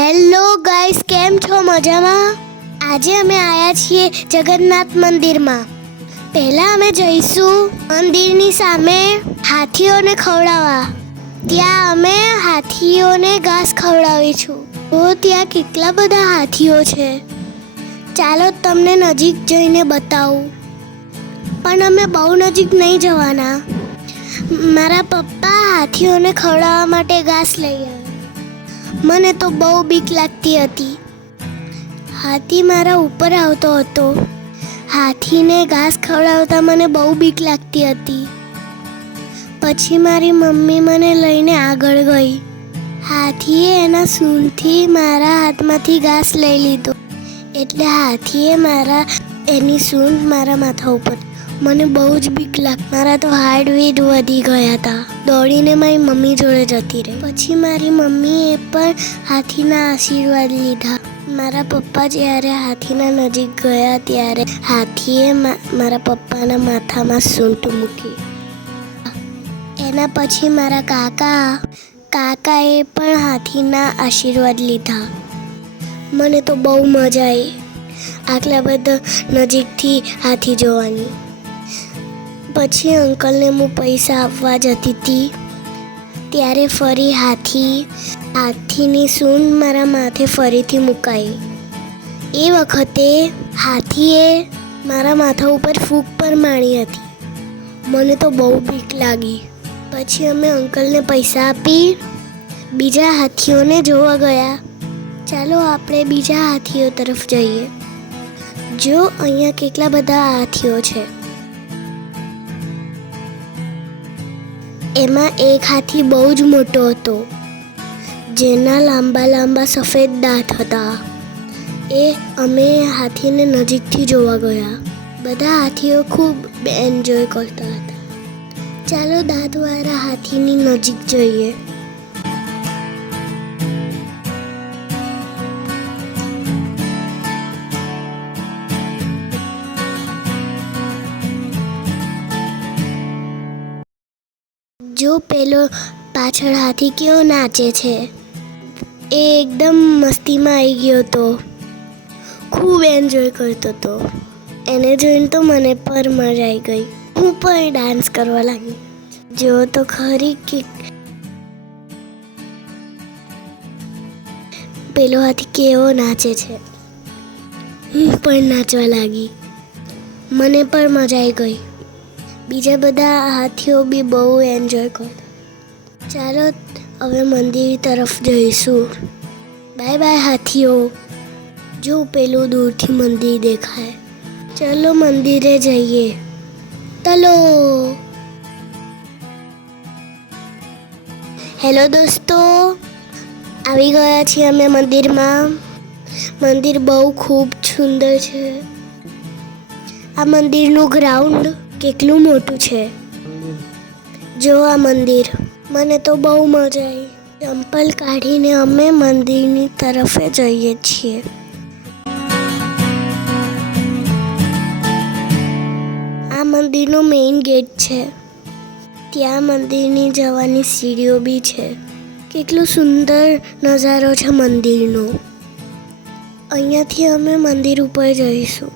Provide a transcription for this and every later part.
Hello guys, કેમ છો? મજામાં? આજે અમે આવ્યા છીએ જગન્નાથ મંદિરમાં. પહેલાં અમે જઈશું મંદિરની સામે હાથીઓને ખવડાવવા. ત્યાં અમે હાથીઓને ઘાસ ખવડાવીશું. તો ત્યાં કેટલા બધા હાથીઓ છે, ચાલો તમને નજીક જઈને બતાવું. પણ અમે બહુ નજીક નહીં જવાના. મારા પપ્પા હાથીઓને ખવડાવવા માટે ઘાસ લઈ આવ્યા. મને તો બહુ બીક લાગતી હતી. હાથી મારા ઉપર આવતો હતો. હાથીને ઘાસ ખવડાવતા મને બહુ બીક લાગતી હતી. પછી મારી મમ્મી મને લઈને આગળ ગઈ. હાથીએ એના સૂંઢથી મારા હાથમાંથી ઘાસ લઈ લીધો. એટલે હાથીએ એની સૂંઢ મારા માથા ઉપર. મને બહુ જ બીક લાગતી. મારા તો હાર્ટબીટ વધી ગયા હતા. દોડીને મારી મમ્મી જોડે જતી રહી. પછી મારી મમ્મીએ પણ હાથીના આશીર્વાદ લીધા. મારા પપ્પા જ્યારે હાથીના નજીક ગયા ત્યારે હાથીએ મારા પપ્પાના માથામાં સૂંઢ મૂકી. એના પછી મારા કાકાએ પણ હાથીના આશીર્વાદ લીધા. મને તો બહુ મજા આવી આટલા બધા નજીકથી હાથી જોવાની. પછી અંકલને હું પૈસા આપવા જતી હતી ત્યારે ફરી હાથીની સૂંઢ મારા માથે ફરીથી મુકાઈ. એ વખતે હાથીએ મારા માથા ઉપર ફૂંક પર મારી હતી. મને તો બહુ બીક લાગી. પછી અમે અંકલને પૈસા આપી બીજા હાથીઓને જોવા ગયા. ચાલો આપણે બીજા હાથીઓ તરફ જઈએ. જો અહીંયા કેટલા બધા હાથીઓ છે. એમાં એક હાથી બહુ જ મોટો હતો, જેના લાંબા લાંબા સફેદ દાંત હતા. અમે હાથીને નજીકથી જોવા ગયા. બધા હાથીઓ ખૂબ એન્જોય કરતા હતા. ચાલો દાંતવાળા હાથીની નજીક જઈએ. જો પેલો પાછળ હાથી કેવો નાચે છે. એ એકદમ મસ્તીમાં આવી ગયો હતો. ખૂબ એન્જોય કરતો હતો. એને જોઈને તો મને પર મજા આવી ગઈ. હું પણ ડાન્સ કરવા લાગી. જો તો ખરી કે પેલો હાથી કેવો નાચે છે. હું પણ નાચવા લાગી. મને પણ મજા આવી ગઈ. બીજા બધા હાથીઓ બી બહુ એન્જોય કરતા. ચાલો હવે મંદિર તરફ જઈશું. બાય બાય હાથીઓ. જો પેલું દૂરથી મંદિર દેખાય. ચલો મંદિરે જઈએ. ચલો. હેલો દોસ્તો, આવી ગયા છીએ અમે મંદિરમાં. મંદિર બહુ ખૂબ સુંદર છે. આ મંદિરનું ગ્રાઉન્ડ કેટલું મોટું છે. જો આ મંદિર. મને તો બહુ મજા આવી. ચંપલ કાઢીને અમે મંદિરની તરફે જઈએ છીએ. આ મંદિરનો મેઇન ગેટ છે. ત્યાં મંદિરની જવાની સીડીઓ બી છે. કેટલો સુંદર નજારો છે મંદિરનો. અહીંયાથી અમે મંદિર ઉપર જઈશું.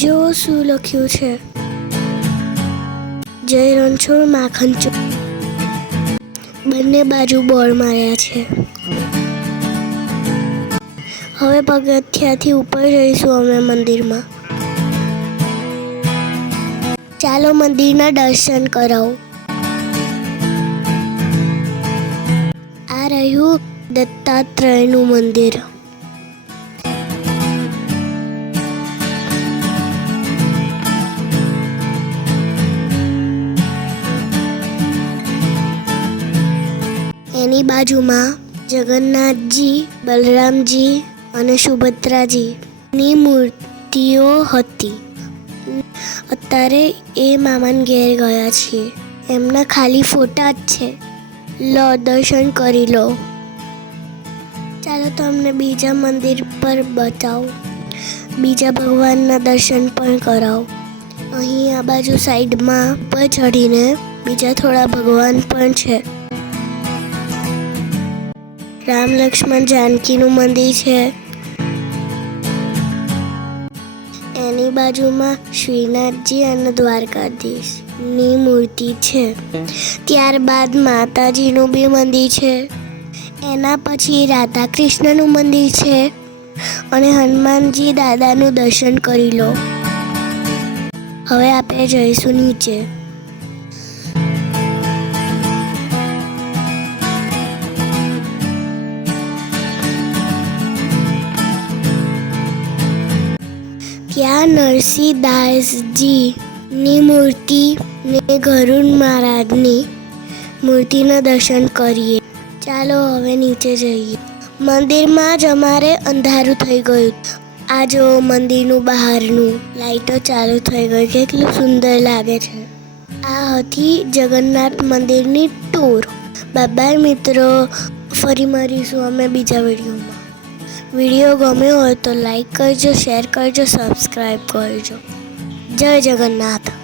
જો શું લખ્યું છે, જય રણછોડ માખણ ચોક. બંને બાજુ બોર્ડ માર્યા છે. હવે પગથિયાથી ઉપર જઈશું અમે મંદિરમાં. ચાલો મંદિરના દર્શન કરાવો. આ રહ્યું દત્તાત્રેયનું મંદિર. એની બાજુમાં જગન્નાથજી, બલરામજી અને સુભદ્રાજીની મૂર્તિઓ હતી. અત્યારે એ મામાને ઘેર ગયા છીએ. એમના ખાલી ફોટા જ છે. લો, દર્શન કરી લો. ચાલો તમને બીજા મંદિર પર બતાવું. બીજા ભગવાનના દર્શન પણ કરાવો. અહીં આ બાજુ સાઈડમાં ઉપર ચડીને બીજા થોડા ભગવાન પણ છે. રામ લક્ષ્મણ જાનકીનું મંદિર છે. એની બાજુમાં શ્રીનાથજી અને દ્વારકાધીશની મૂર્તિ છે. ત્યારબાદ માતાજીનું બી મંદિર છે. એના પછી રાધા કૃષ્ણનું મંદિર છે અને હનુમાનજી દાદાનું દર્શન કરી લો. હવે આપણે જઈશું નીચે. ત્યાં નરસિંહદાસજીની મૂર્તિ ને ગરુડ મહારાજની મૂર્તિના દર્શન કરીએ. ચાલો હવે નીચે જઈએ. મંદિરમાં જ અમારે અંધારું થઈ ગયું. આ જો મંદિરનું બહારનું લાઈટો ચાલુ થઈ ગઈ, કેટલું સુંદર લાગે છે. આ હતી જગન્નાથ મંદિરની ટૂર. બાય મિત્રો, ફરી મળીશું અમે બીજા વિડીયોમાં. વિડીયો ગમ્યો હોય તો લાઈક કરજો, શેર કરજો, સબસ્ક્રાઈબ કરજો. જય જગન્નાથ.